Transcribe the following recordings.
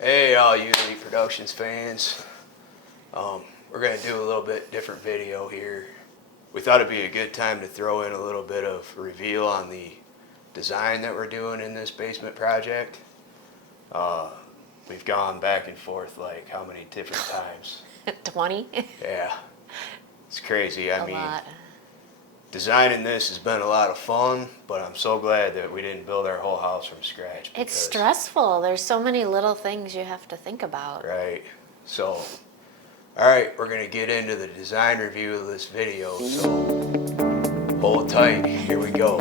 Hey, all you Elite Productions fans. We're going to do a little bit different video here. We thought it'd be a good time to throw in a little bit of reveal on the design that we're doing in this basement project. We've gone back and forth like how many different times? 20? Yeah, it's crazy. I A mean, lot. designing this has been a lot of fun, but I'm so glad that we didn't build our whole house from scratch. It's because- stressful. There's so many little things you have to think about. Right. So, all right, we're gonna get into the design review of this video. So, hold tight. Here we go.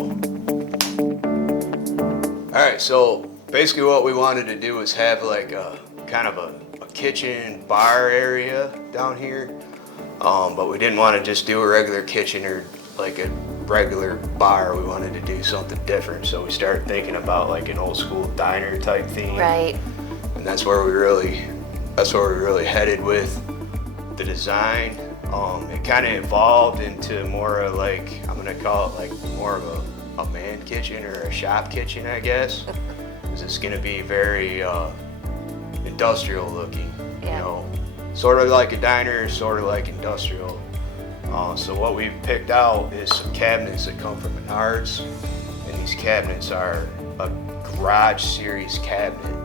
All right. So basically, what we wanted to do is have like a kind of a kitchen bar area down here, but we didn't want to just do a regular kitchen or like a regular bar. We wanted to do something different. So we started thinking about like an old school diner type theme. Right. And that's where we really headed with the design. It kind of evolved into more of like, I'm gonna call it like more of a man kitchen or a shop kitchen, I guess. Because it's gonna be very industrial looking, Yeah. you know, sort of like a diner, sort of like industrial. So what we've picked out is some cabinets that come from Menards, and these cabinets are a garage series cabinet.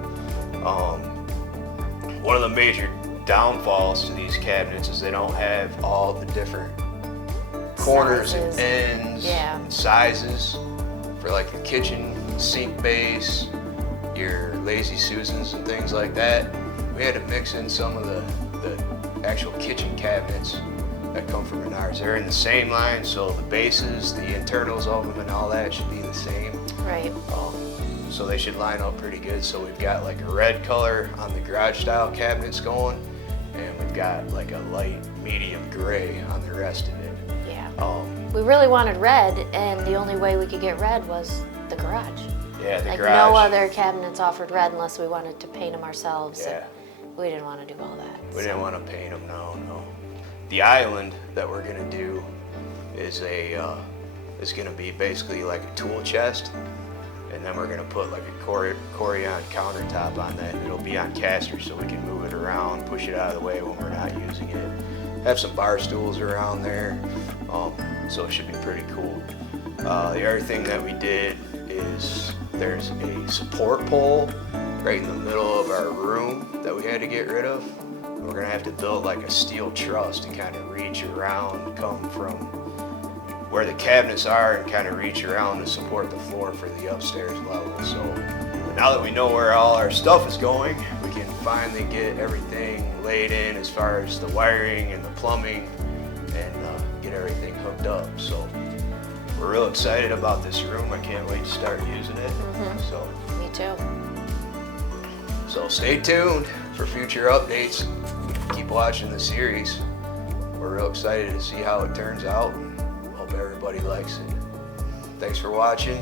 One of the major downfalls to these cabinets is they don't have all the different corners Sizes. and ends Yeah. and sizes for like the kitchen sink base, your Lazy Susans and things like that. We had to mix in some of the actual kitchen cabinets that come from Menards. They're in the same line, so the bases, the internals of them and all that should be the same. Right. So they should line up pretty good. So we've got like a red color on the garage style cabinets going, and we've got like a light medium gray on the rest of it. Yeah. We really wanted red, and the only way we could get red was the garage. Yeah, the Like garage. no other cabinets offered red unless we wanted to paint them ourselves. Yeah. We didn't want to do all that. We didn't want to paint them, no. The island that we're gonna do is gonna be basically like a tool chest, and then we're gonna put like a Corian countertop on that, and it'll be on casters so we can move it around, push it out of the way when we're not using it. Have some bar stools around there, so it should be pretty cool. The other thing that we did is there's a support pole right in the middle of our room that we had to get rid of. We're gonna have to build like a steel truss to kind of reach around, come from where the cabinets are and kind of reach around to support the floor for the upstairs level. So now that we know where all our stuff is going, we can finally get everything laid in as far as the wiring and the plumbing and get everything hooked up. So we're real excited about this room. I can't wait to start using it. So Me too. stay tuned for future updates. Keep watching the series. We're real excited to see how it turns out, and hope everybody likes it. Thanks for watching.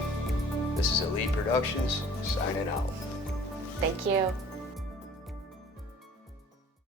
This is Elite Productions, signing out. Thank you.